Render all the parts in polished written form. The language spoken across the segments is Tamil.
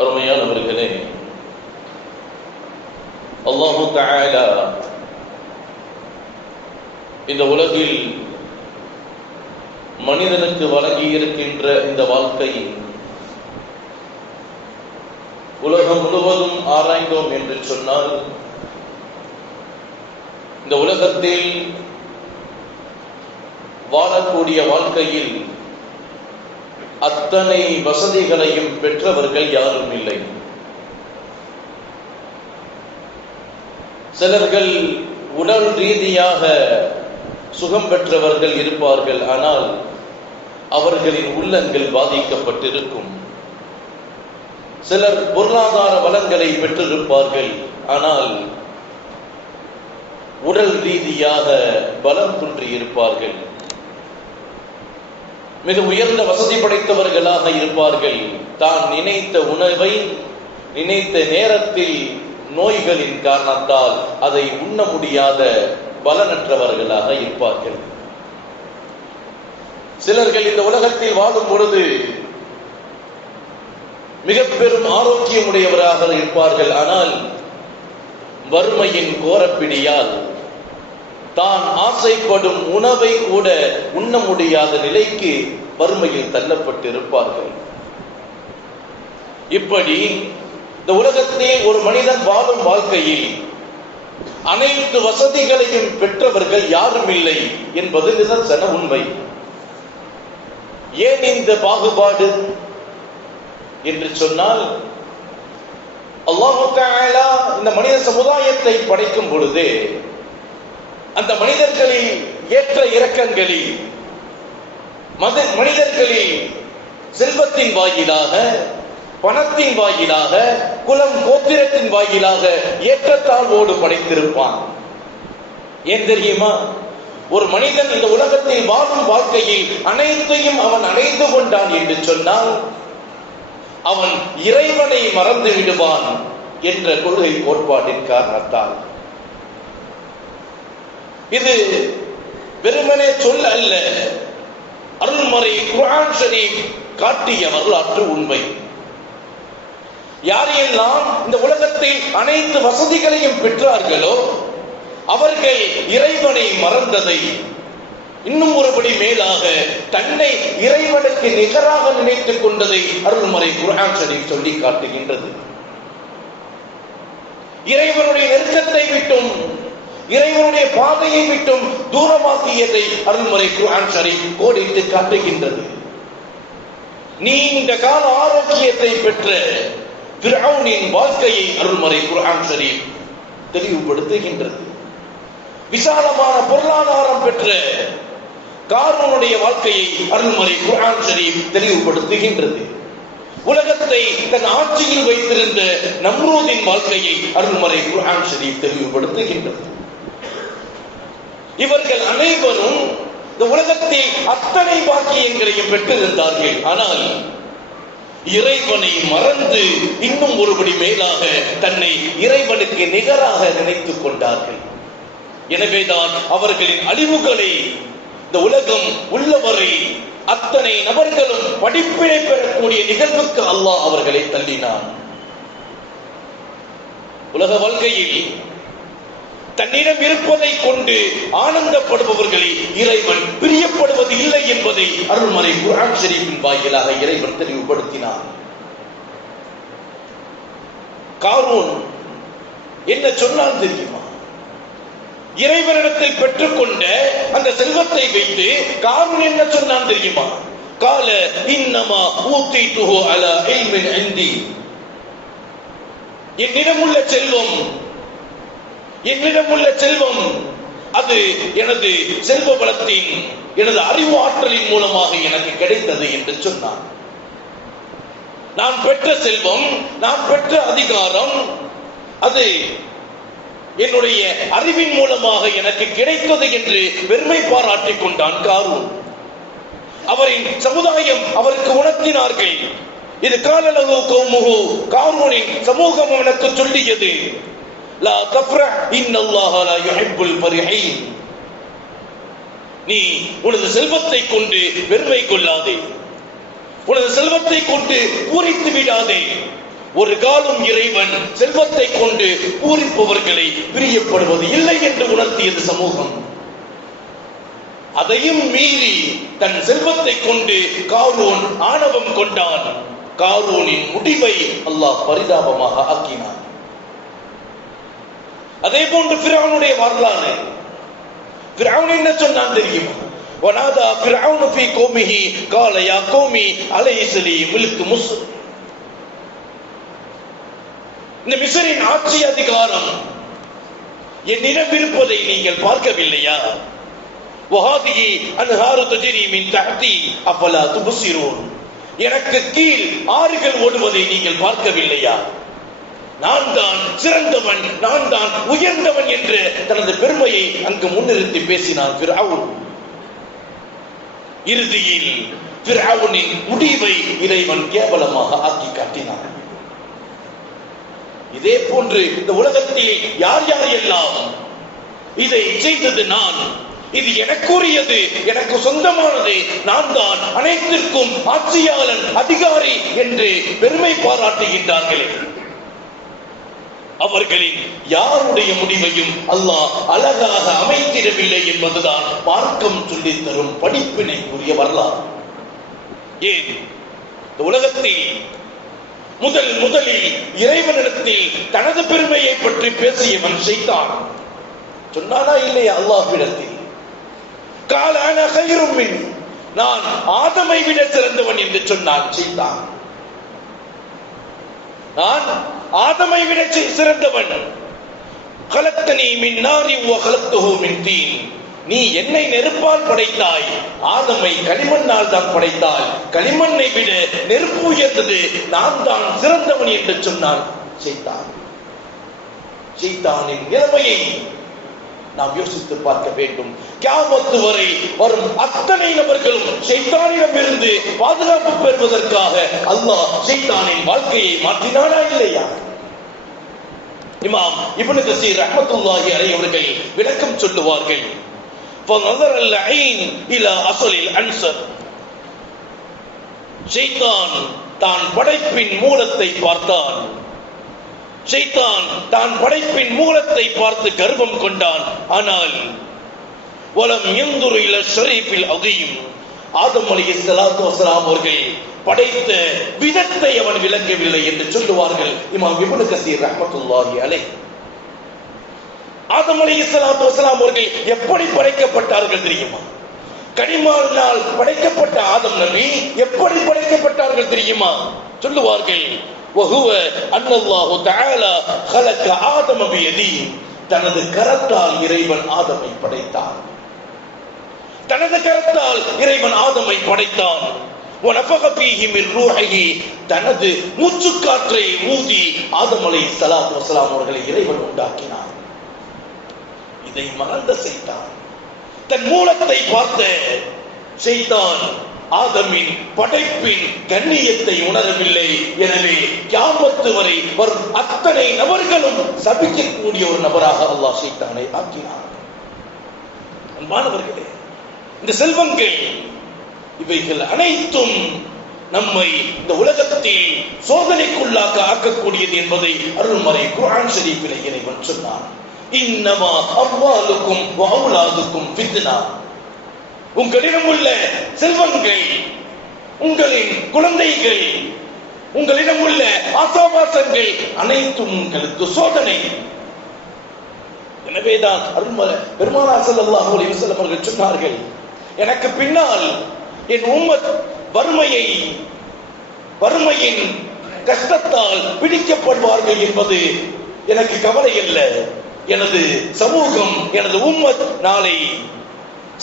அருமையானவர்களே, அல்லாஹு தஆலா இந்த உலகில் மனிதனுக்கு வழங்கி இருக்கின்ற இந்த வாழ்க்கை உலகம் முழுவதும் ஆராய்ந்தோம் என்று சொன்னால், இந்த உலகத்தில் வாழக்கூடிய வாழ்க்கையில் அத்தனை வசதிகளையும் பெற்றவர்கள் யாரும் இல்லை. சிலர்கள் உடல் ரீதியாக சுகம் பெற்றவர்கள் இருப்பார்கள், ஆனால் அவர்களின் உள்ளங்கள் பாதிக்கப்பட்டிருக்கும். சிலர் பொருளாதார வளங்களை பெற்றிருப்பார்கள், ஆனால் உடல் ரீதியாக பலம் குன்றி இருப்பார்கள். மிக உயர்ந்த வசதி படைத்தவர்களாக இருப்பார்கள். தான் நினைத்த உணவை நினைத்த நேரத்தில் நோய்களின் காரணத்தால் அதை உண்ண முடியாத பலனற்றவர்களாக இருப்பார்கள். சிலர்கள் இந்த உலகத்தில் வாழும் பொழுது மிக பெரும் ஆரோக்கியமுடையவராக இருப்பார்கள், ஆனால் வறுமையின் கோரப்பிடியால் தான் ஆசைப்படும் உணவை கூட உண்ண முடியாத நிலைக்கு வறுமையில் தள்ளப்பட்டிருப்பார்கள். இப்படி இந்த உலகத்தில் ஒரு மனிதன் வாழும் வாழ்க்கையில் அனைத்து வசதிகளையும் பெற்றவர்கள் யாரும் இல்லை என்பது நிதர்சன உண்மை. ஏன் இந்த பாகுபாடு என்று சொன்னால், அல்லாஹ் தஆலா இந்த மனித சமுதாயத்தை படைக்கும் பொழுதே அந்த மனிதர்களில் ஏற்ற இறக்கங்களில் மனிதர்களில் செல்வத்தின் வாயிலாக, பணத்தின் வாயிலாக, குலம் கோத்திரத்தின் வாயிலாக ஏற்றத்தாழ்வோடு படைத்திருப்பான். ஏன் தெரியுமா? ஒரு மனிதன் இந்த உலகத்தில் வாழும் வாழ்க்கையில் அனைத்தையும் அவன் அடைந்து கொண்டான் என்று சொன்னால் அவன் இறைவனை மறந்து விடுவான் என்ற கொள்கை கோட்பாட்டின் காரணத்தால். இது வெறுமனே சொல் அல்ல, அருள்மறை குர்ஆன் ஷரீஃப் காட்டிய வரலாற்று உண்மை. யாரெல்லாம் இந்த உலகத்தில் அனைத்து வசதிகளையும் பெற்றார்களோ அவர்கள் இறைவனை மறந்ததை, இன்னும் ஒருபடி மேலாக தன்னை இறைவனுக்கு நிகராக நினைத்துக் கொண்டதை அருள்மறை குர்ஆன் ஷரீஃப் சொல்லி காட்டுகின்றது. இறைவனுடைய நெருக்கத்தை விட்டும் இறைவனுடைய பாதையை விட்டும் தூரமாக்கியதை அருள்மறை குர்ஆன் ஷரீஃப் கோடிட்டு காட்டுகின்றது. நீண்ட கால ஆரோக்கியத்தை பெற்ற ஃபிர்அவுனின் வாழ்க்கையை அருள்மறை குர்ஆன் ஷரீஃப் தெளிவுபடுத்துகின்றது. விசாலமான பொருளாதாரம் பெற்ற காரூனுடைய வாழ்க்கையை அருள்மறை குர்ஆன் ஷரீஃப் தெளிவுபடுத்துகின்றது. உலகத்தை தன் ஆட்சியில் வைத்திருந்த நம்ரூதின் வாழ்க்கையை அருள்மறை குர்ஆன் ஷரீஃப் தெளிவுபடுத்துகின்றது. இவர்கள் அனைவரும் இந்த உலகத்தில் அத்தனை பாக்கியங்களையும் பெற்றிருந்தார்கள், ஆனால் இறைவனை மறந்து இன்னும் ஒருபடி மேலாக தன்னை இறைவனுக்கு நிகராக நினைத்துக் கொண்டார்கள். எனவேதான் அவர்களின் அழிவுகளை இந்த உலகம் உள்ளவரை அத்தனை நபர்களும் படிப்பினை பெறக்கூடிய நிகழ்வுக்கு அல்லாஹ் அவர்களை தள்ளினான். உலக வாழ்க்கையில் தன்னிடம் இருப்பதை கொண்டு ஆனந்தப்படுபவர்களை இறைவன் பிரியப்படுவது இல்லை என்பதை அருள்மறை குர்ஆன் ஷரீஃபின் வாயிலாக இறைவன் தெளிவுபடுத்தினார். காரூன் என்ன சொன்னான் தெரியுமா? இறைவனிடத்தில் பெற்றுக்கொண்ட அந்த செல்வத்தை வைத்து காரூன் என்ன சொன்னான் தெரியுமா? கால இன்னமா ஊத்திதுஹு அலா இல்மின் இன்தி. என்னிடம் உள்ள செல்வம் அது எனது செல்வ பலத்தின், எனது அறிவு ஆற்றலின் மூலமாக எனக்கு கிடைத்தது என்று சொன்னான். நான் பெற்ற செல்வம், நான் பெற்ற அதிகாரம், அது என்னுடைய அறிவின் மூலமாக எனக்கு கிடைத்தது என்று பெருமை பாராட்டிக் கொண்டான் காரூன். அவரின் சமுதாயம் அவருக்கு உணர்த்தினார்கள். இது காலலகு கௌமுஹு, காரூனின் சமூகம் அவனுக்கு சொல்லியது, லா தஃப்ரஹ் இன்னல்லாஹ லா யுஹிப்புல் ஃபரிஹீன். நீ உனது செல்வத்தை கொண்டு பெருமை கொள்ளாதே, உனது செல்வத்தை கொண்டு பூரித்து விடாதே. ஒரு காலம் இறைவன் செல்வத்தை கொண்டு பூரிப்பவர்களை பிரியப்படுவது இல்லை என்று உணர்த்தியது சமூகம். அதையும் மீறி தன் செல்வத்தை கொண்டு காரூன் ஆணவம் கொண்டான். காரூனின் முடிவை அல்லாஹ் பரிதாபமாக ஆக்கினான். அதே போன்று ஃபிரௌனுடைய வரலாறு. ஃபிரௌன் என்ன சொன்னான் தெரியுமா? வனாதா ஃபிரௌனு ஃபீ கௌமிஹி கால யா கௌமி அலைஸ லீ முல்கு மிஸ்ர். இந்த மிஸ்ரின் ஆட்சி அதிகாரம் என்னிடம் இருப்பதை நீங்கள் பார்க்கவில்லையா? வஹாதிஹி அன்ஹாரு தஜ்ரி மின் தஹ்தி அஃபலா துப்சிரூன். எனக்கு கீழ் ஆறுகள் ஓடுவதை நீங்கள் பார்க்கவில்லையா? நான் தான் சிறந்தவன், நான் தான் உயர்ந்தவன் என்று தனது பெருமையை அங்கு முன்னிறுத்தி பேசினான் ஃபிரௌன். இறுதியில் ஃபிரௌனின் முடிவை இறைவன் கேவலமாக ஆக்கி காட்டினான். இதே போன்று இந்த உலகத்தில் யார் யார் எல்லாம் இதை செய்தது நான், இது எனக்குரியது, எனக்கு சொந்தமானது, நான் தான் அனைத்திற்கும் ஆட்சியாளன், அதிகாரி என்று பெருமை பாராட்டுகின்றார்களே, அவர்களின் யாருடைய முடிவையும் அல்லாஹ் அழகாக அமைத்திடவில்லை என்பதுதான் மார்க்கம் சொல்லித் தரும் படிப்பினைக்குரிய வரலாறு. ஏன் இந்த உலகத்தில் முதலில் இறைவனிடத்தில் தனது பெருமையை பற்றி பேசியவன் ஷைத்தான். சொன்னானா இல்லையா அல்லாஹ்விடத்தில்? கால அன கைரும் மின், நான் ஆதமை விட சிறந்தவன் என்று சொன்னான் ஷைத்தான். நான் ஆதமை விட சிறந்தவன். கலத்தனி மின் நாரி வ கலத்துஹு மின் தீன். நீ என்னை நெருப்பால் படைத்தாய், ஆதமை களிமண்ணால் தான் படைத்தாய், களிமண்ணை விட நெருப்பு உயர்ந்தது, நான் தான் சிறந்தவன் என்று சொன்னான் ஷைத்தான். ஷைத்தானின் நிலைமையை நாம் யோசித்து பார்க்க வேண்டும். கியாமத் வரை வரும் அத்தனை நபர்களும் ஷைத்தானிடம் இருந்து பாதுகாப்பு பெறுவதற்காக அல்லாஹ் ஷைத்தானின் வாழ்க்கையை மாற்றினானா இல்லையா? இமாம் இப்னு கஸீர் ரஹ்மத்துல்லாஹி அலைஹி அவர்கள் விளக்கம் சொல்லுவார்கள். فنظر العين الى اصل العنصر. ஷைத்தான் தான் படைப்பின் மூலத்தை பார்த்தான். ஷைத்தான் தான் படைப்பின் மூலத்தை பார்த்து கர்வம் கொண்டான். ஆனால் வலம் யன்துரு இலா ஷரீஃபில் அதீம். ஆதம் அலைஹிஸ்ஸலாத்து வஸலாம் அவர்கள் படைத்த விதத்தை அவன் விளங்கவில்லை என்று சொல்லுவார்கள் இமாம் இப்னு கஸீர் ரஹ்மத்துல்லாஹி அலைஹி. ஆதம் அலைஹிஸ்ஸலாத்து வஸலாம் அவர்கள் எப்படி படைக்கப்பட்டார்கள் தெரியுமா? கனிமாவினால் படைக்கப்பட்ட ஆதம் நபி எப்படி படைக்கப்பட்டார்கள் தெரியுமா? சொல்லுவார்கள் وهو ان الله تعالى خلق آدم بيده. தனது கரத்தால் இறைவன் ஆதமை படைத்தான். தனது கரத்தால் இறைவன் ஆதமை படைத்தான். ونفخ فيه من روحه. தனது மூச்சுக்காற்றை ஊதி ஆதம் அலைஹிஸ்ஸலாத்து வஸலாம் அவர்களை இறைவன் உண்டாக்கினான். இதை மறந்த ஷைத்தான், தன் மூலத்தை பார்த்த ஷைத்தான் ஆதமின் படைப்பின் கண்ணியத்தை உணரவில்லை. எனவே கியாமத் வரை வரும் அத்தனை நபர்களும் சபிக்கக்கூடிய ஒரு நபராக அல்லாஹ் ஷைத்தானை ஆக்கினார். அன்பானவர்களே, இந்த செல்வங்கள் இவைகள் அனைத்தும் நம்மை இந்த உலகத்தில் சோதனைக்குள்ளாக ஆக்கக்கூடியது என்பதை அருள்மறை குர்ஆன் ஷரீஃபிலே இறைவன் சொன்னான். இன்னமா அம்வாலுக்கும் வ அவுலாதுக்கும் ஃபித்னா. உங்களிடம் உள்ள செல்வங்கள், உங்களின் குழந்தைகள், உங்களிடம் உள்ள ஆசாபாசங்கள் அனைத்தும் உங்களுக்கு சோதனை. எனவேதான் அருள்மறை பெருமானார் ஸல்லல்லாஹு அலைஹி வஸல்லம் அவர்கள் சொன்னார்கள், எனக்கு பின்னால் என் உம்மத் வறுமையின் கஷ்டத்தால் பிடிக்கப்படுவார்கள் என்பது எனக்கு கவலை அல்ல. எனது சமூகம், எனது உம்மத் நாளை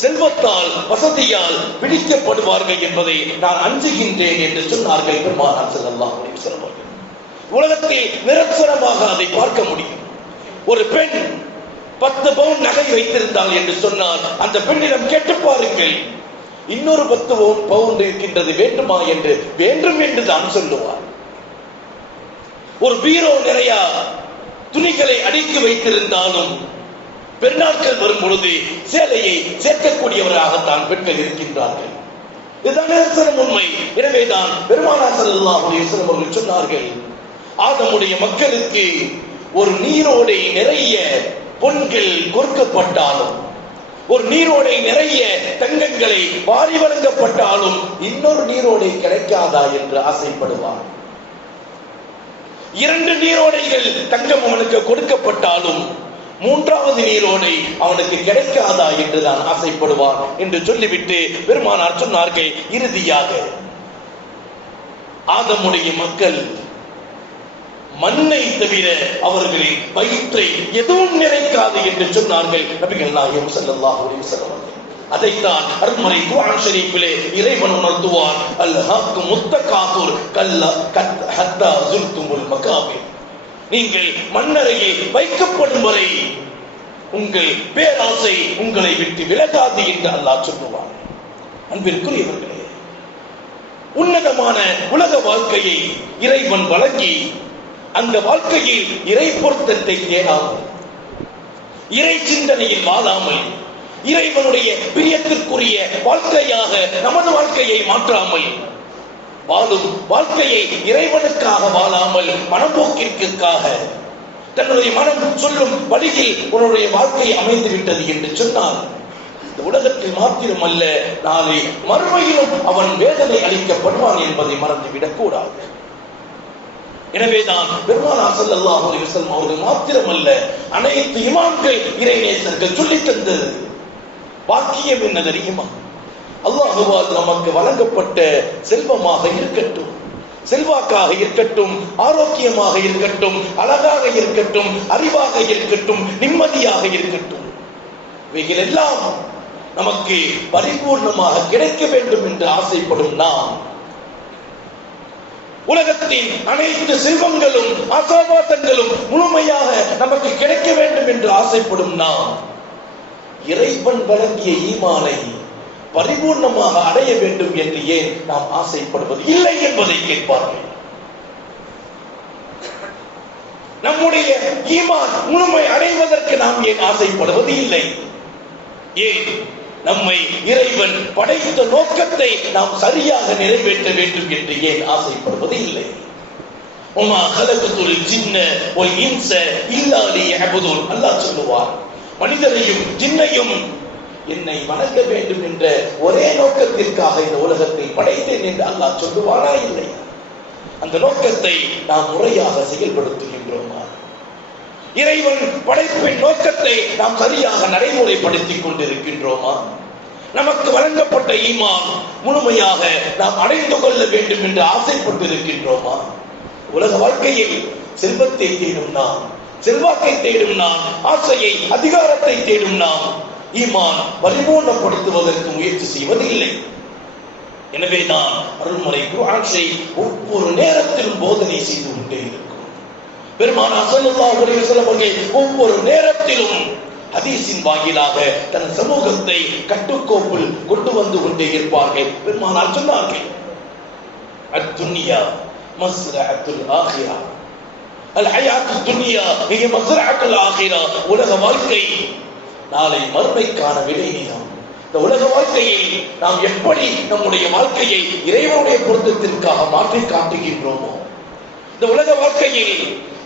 செல்வத்தால் வசதியால் பிடிக்கப்படுவார்கள் என்பதை நான் அஞ்சுகின்றேன் என்று சொன்னார்கள் பெருமானார் ஸல்லல்லாஹு அலைஹி வஸல்லம் அவர்கள். உலகத்தில் நிரந்தரமாக அதை பார்க்க முடியும். ஒரு பெண் 10 பவுன் நகை வைத்திருந்தாள் என்று சொன்னால் அந்த பெண்ணிடம் கேட்டு பாருங்கள், இன்னொரு 10 பவுன் இருக்கின்றது, வேண்டுமா என்று வேண்டும் என்று தான் சொல்லுவார். ஒரு பீரோ நிறைய துணிகளை அடுக்கி வைத்திருந்தாலும் பெருநாட்கள் வரும் பொழுது சேலையை சேர்க்கக்கூடியவராகத்தான் பெண்கள் இருக்கின்றார்கள். இதுதான் உண்மை. எனவேதான் பெருமானார் ஸல்லல்லாஹு அலைஹி வஸல்லம் அவர்கள் சொன்னார்கள், ஆதமுடைய மக்களுக்கு ஒரு நீரோடை நிறைய பொன்கள் கொடுக்கப்பட்டாலும், ஒரு நீரோடை நிறைய தங்கங்களை வாரி வழங்கப்பட்டாலும் இன்னொரு நீரோடை கிடைக்காதா என்று ஆசைப்படுவார். 2 நீரோடைகள் தங்கம் அவனுக்கு கொடுக்கப்பட்டாலும் 3வது நீரோடை அவனுக்கு கிடைக்காதா என்று தான் ஆசைப்படுவார் என்று சொல்லிவிட்டு பெருமானார் சொன்னார்கள், இறுதியாக ஆதமுடைய மக்கள் மண்ணை தவிர அவர்களின் வயிற்றை எதுவும் நிறைக்காது என்று சொன்னார்கள் நபிகள் நாயகம் ஸல்லல்லாஹு அலைஹி வஸல்லம். அதைத்தான் அருள்மறை குர்ஆன் ஷரீஃபிலே இறைவன் உணர்த்துவார், அல்ஹாக்கு முத்தகாதுர் கல்ல ஹத்தா ஸுல்துமுல் மகாபிர். நீங்கள் மண்ணறையில் வைக்கப்படும் வரை உங்கள் பேராசை உங்களை விட்டு விலகாது என்று அல்லாஹ் சொல்லுவார். அன்பிற்குரியவர்களே, உன்னதமான உலக வாழ்க்கையை இறைவன் வழங்கி அந்த வாழ்க்கையில் இறை பொருத்தத்தை தேடாமல், இறை சிந்தனையில் வாழாமல், இறைவனுடைய பிரியத்திற்குரிய வாழ்க்கையாக நமது வாழ்க்கையை மாற்றாமல், வாழும் வாழ்க்கையை இறைவனுக்காக வாழாமல் மனப்போக்கிற்காக தன்னுடைய மனம் சொல்லும் வழியில் உன்னுடைய வாழ்க்கை அமைந்து விட்டது என்று சொன்னால், இந்த உலகத்தில் மாத்திரமல்ல நாளை மறுமையிலும் அவன் வேதனை அளிக்கப்படுவான் என்பதை மறந்துவிடக் கூடாது. எனவேதான் பெருமானார் ஸல்லல்லாஹு அலைஹி வஸல்லம் அவர்கள் மாத்திரமல்ல அனைத்து இமாம்கள் இறைநேசர்கள் சொல்லித் தந்தது பாக்கியம் என்ன தெரியுமா? அல்லாஹ்வால் நமக்கு வழங்கப்பட்ட செல்வமாக இருக்கட்டும், செல்வாக்காக இருக்கட்டும், ஆரோக்கியமாக இருக்கட்டும், அழகாக இருக்கட்டும், அறிவாக இருக்கட்டும், நிம்மதியாக இருக்கட்டும், இவைகள் எல்லாம் நமக்கு பரிபூர்ணமாக கிடைக்க வேண்டும் என்று ஆசைப்படும் நாம், உலகத்தின் அனைத்து செல்வங்களும் ஆசாபாசங்களும் முழுமையாக நமக்கு கிடைக்க வேண்டும் என்று ஆசைப்படும் நாம், இறைவன் வழங்கிய ஈமானை பரிபூர்ணமாக அடைய வேண்டும் என்று ஏன் நாம் ஆசைப்படுவது இல்லை என்பதை கேட்பார்கள். நம்முடைய ஈமான் முழுமை அடைவதற்கு நாம் ஏன் ஆசைப்படுவது இல்லை? ஏன் நம்மை இறைவன் படைத்த நோக்கத்தை நாம் சரியாக நிறைவேற்ற வேண்டும் என்று ஏன் ஆசைப்படுவது இல்லை? உமா கலகத்துல் ஜின்ன வல் இன்ஸ இல்லா லியஅபுதுன். அல்லாஹ் சொல்லுவார், மனிதரையும் ஜின்னையும் என்னை வணங்க வேண்டும் என்ற ஒரே நோக்கத்திற்காக இந்த உலகத்தை படைத்தேன் என்று அல்லாஹ் சொல்லுவாரா? இல்லை. அந்த நோக்கத்தை நாம் முறையாக செயல்படுத்துகின்றோமா? இறைவன் படைப்பின் நோக்கத்தை நாம் சரியாக நடைமுறைப்படுத்திக் கொண்டிருக்கின்றோமா? நமக்கு வழங்கப்பட்ட ஈமான் முழுமையாக நாம் அடைந்து கொள்ள வேண்டும் என்று ஆசைப்பட்டிருக்கின்றோமா? உலக வாழ்க்கையில் செல்வத்தை தேடும் நாம், செல்வாக்கை தேடும் நாம், ஆசையை அதிகாரத்தை தேடும் நாம் ஈமான் பரிபூர்ணப்படுத்துவதற்கு முயற்சி செய்வதில்லை. எனவேதான் அருள்மறை குர்ஆன் ஒவ்வொரு நேரத்திலும் போதனை செய்து கொண்டே இருக்கும். பெருமானார் ஸல்லல்லாஹு அலைஹி வஸல்லம் அவர்கள் ஒவ்வொரு நேரத்திலும் ஹதீஸின் வாயிலாக தன் சமூகத்தை கட்டுக்கோப்பில் கொண்டு வந்து கொண்டே இருப்பார்கள். பெருமானார் சொன்னார்கள், அத்துன்யா மஸ்ரஅத்துல் ஆகிரா, அல் ஹயாத்துத் துன்யா ஹிய மஸ்ரஅத்துல் ஆகிரா. உலக வாழ்க்கை நாளை மறுமைக்கான விளைநிலம். இந்த உலக வாழ்க்கையில் நாம் எப்படி நம்முடைய வாழ்க்கையை இறைவனுடைய பொருத்தத்திற்காக மாற்றி காட்டுகின்றோமோ, இந்த உலக வாழ்க்கையில்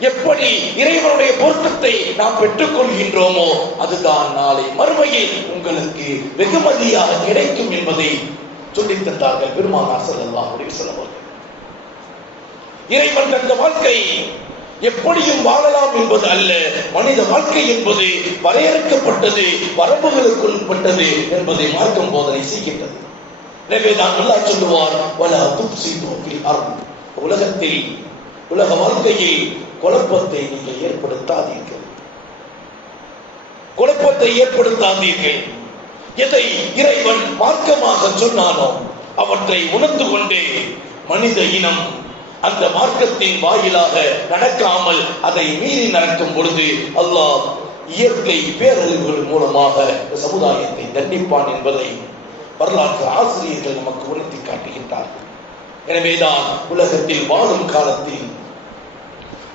எப்படி இறைவனுடைய பொருத்தத்தை நாம் பெற்றுக் கொள்கின்றோமோ, அதுதான் நாளை மறுமையில் உங்களுக்கு வெகுமதியாக கிடைக்கும் என்பதை சொல்லித் தந்தார்கள் பெருமானார் ஸல்லல்லாஹு அலைஹி வஸல்லம். இறைவன் தந்த வாழ்க்கை எப்படியும் வாழலாம் என்பது அல்ல. மனித வாழ்க்கை என்பது வரையறுக்கப்பட்டது, வரம்புகளுக்கு உட்பட்டது என்பதை மார்க்கம் போதனை செய்கின்றது. எனவே தான் அல்லாஹ் சொல்லுவார், வலா துஃப்ஸிது ஃபில் அர்த். உலகத்தில் உலக வாழ்க்கையில் குழப்பத்தை நீங்கள் ஏற்படுத்தாதீர்கள், குழப்பத்தை ஏற்படுத்தாதீர்கள். எதை இறைவன் மார்க்கமாக சொன்னானோ அவற்றை உணர்ந்து கொண்டே மனித இனம் அந்த மார்க்கத்தின் வாயிலாக நடக்காமல் அதை மீறி நடக்கும் பொழுது அல்லாஹ் இயற்கை பேரழிவுகள் மூலமாக சமுதாயத்தை தண்டிப்பான் என்பதை வரலாற்று ஆசிரியர்கள் நமக்கு உணர்த்தி காட்டுகின்றார்கள். எனவேதான் உலகத்தில் வாழும் காலத்தில்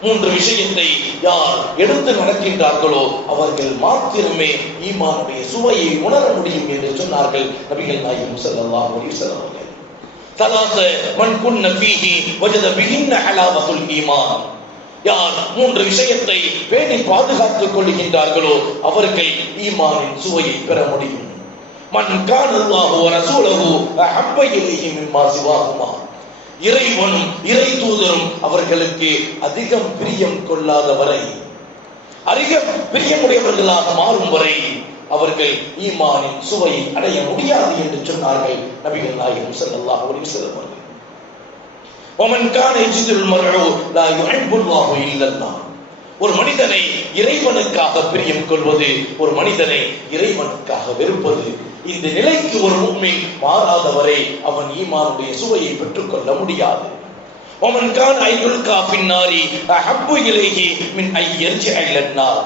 3 விஷயத்தை யார் எடுத்து நடக்கின்றார்களோ அவர்கள் மாத்திரமே ஈமானுடைய சுவையை உணர முடியும் என்று சொன்னார்கள் நபிகள் நாயகம் ஸல்லல்லாஹு அலைஹி வஸல்லம். ثلاثة من كن فيه وجد بهن حلاوة الإيمان. யார் 3 விஷயத்தை பேணி பாதுகாத்துக் கொள்கின்றார்களோ அவர்கள் ஈமானின் சுவையை பெற முடியும். மன் கான அல்லாஹு வ ரசூலுஹு அஹப்ப இலைஹி மிம்மா சிவாஹுமா. இறைவனும் இறை தூதரும் அவர்களுக்கு அதிகம் பிரியம் கொள்ளாத வரை, அதிகம் பிரியமுடையவர்களாக மாறும் வரை அவர்கள் ஈமானின் சுவையை அடைய முடியாது என்று சொன்னார்கள் நபிகள் நாயகம் ஸல்லல்லாஹு அலைஹி வஸல்லம் அவர்கள். ومن كان يجد المرء لا يحب الله الا الله. ஒரு மனிதனை இறைவனுக்காக பிரியம் கொள்வது, ஒரு மனிதனை இறைவனுக்காக வெறுப்பது, இந்த நிலைக்கு ஒரு முஃமின் மாறாதவரை அவன் ஈமானுடைய சுவையை பெற்றுக்கொள்ள முடியாது. ومن كان يلقى في النار احب اليه من ان يرجع الى النار.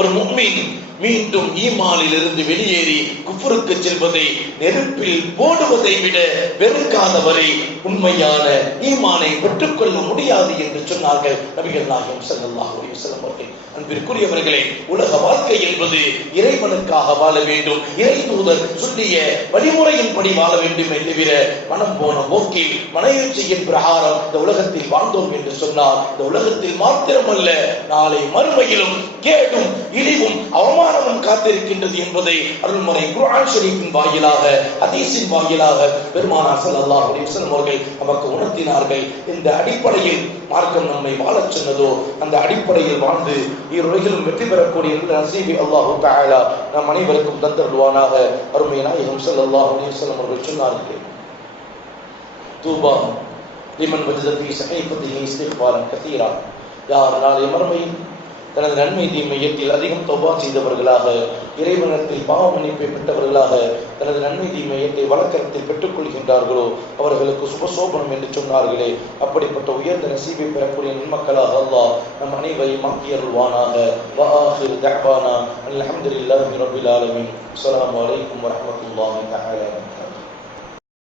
ஒரு முஃமின் மீண்டும் ஈமானில் இருந்து வெளியேறி குஃப்ருக்கு செல்வதை நெருப்பில் போடுவதை விட வெறுக்காதவரை உண்மையான ஈமானை பெற்றுக்கொள்ள முடியாது என்று சொன்னார்கள் நபிகள் நாயகம் ஸல்லல்லாஹு அலைஹி வஸல்லம் அவர்கள். அன்பிற்குரியவர்களே, உலக வாழ்க்கை என்பது இறைவனுக்காக வாழ வேண்டும், இறை தூதர் சொல்லிய வழிமுறையின்படி வாழ வேண்டும் தவிர மனம் போன போக்கில் மனயட்சியின் பிரகாரம் இந்த உலகத்தில் வாழ்ந்தோம் என்று சொன்னால் இந்த உலகத்தில் மாத்திரமல்ல நாளை மறுமையிலும் கேடும் இழிவும் அவமானமும் காத்திருக்கின்றது என்பதை அருள்மறை குர்ஆன் ஷரீஃபின் வாயிலாக, ஹதீஸின் வாயிலாக பெருமானார் ஸல்லல்லாஹு அலைஹி வஸல்லம் அவர்கள் நமக்கு உணர்த்தினார்கள். இந்த அடிப்படையில் மார்க்கம் நம்மை வாழச் சொன்னதோ அந்த அடிப்படையில் வாழ்ந்து இருவர்களும் வெற்றி பெறக்கூடிய நசீபை அல்லாஹு தஆலா நம் அனைவருக்கும் தந்தருள்வானாக. அருமை நாயகம் ஸல்லல்லாஹு அலைஹி வஸல்லம் அவர்கள் சொன்னார்கள், தூபா லிமன் வஜத ஃபீ ஸஹீஃபத்திஹி இஸ்திக்பாரன் கதீரா. யார் நாளை மறுமையில் தனது நன்மை தீமையத்தில் அதிகம் தௌபா செய்தவர்களாக, இறைவனத்தில் பாவ மன்னிப்பை பெற்றவர்களாக தனது நன்மை தீமையத்தை வழக்கத்தில் பெற்றுக் கொள்கின்றார்களோ அவர்களுக்கு சுபசோபனம் என்று சொன்னார்களே, அப்படிப்பட்ட உயர்ந்த நசீபை பெறக்கூடிய நன்மக்களாக அல்லாஹ் நம் அனைவரையும் ஆக்கி அருள்வானாக. வ ஆகிரு தஅவானா அல்ஹம்துலில்லாஹி ரப்பில் ஆலமீன். அஸ்ஸலாமு அலைக்கும் வரஹ்மத்துல்லாஹி தஆலா.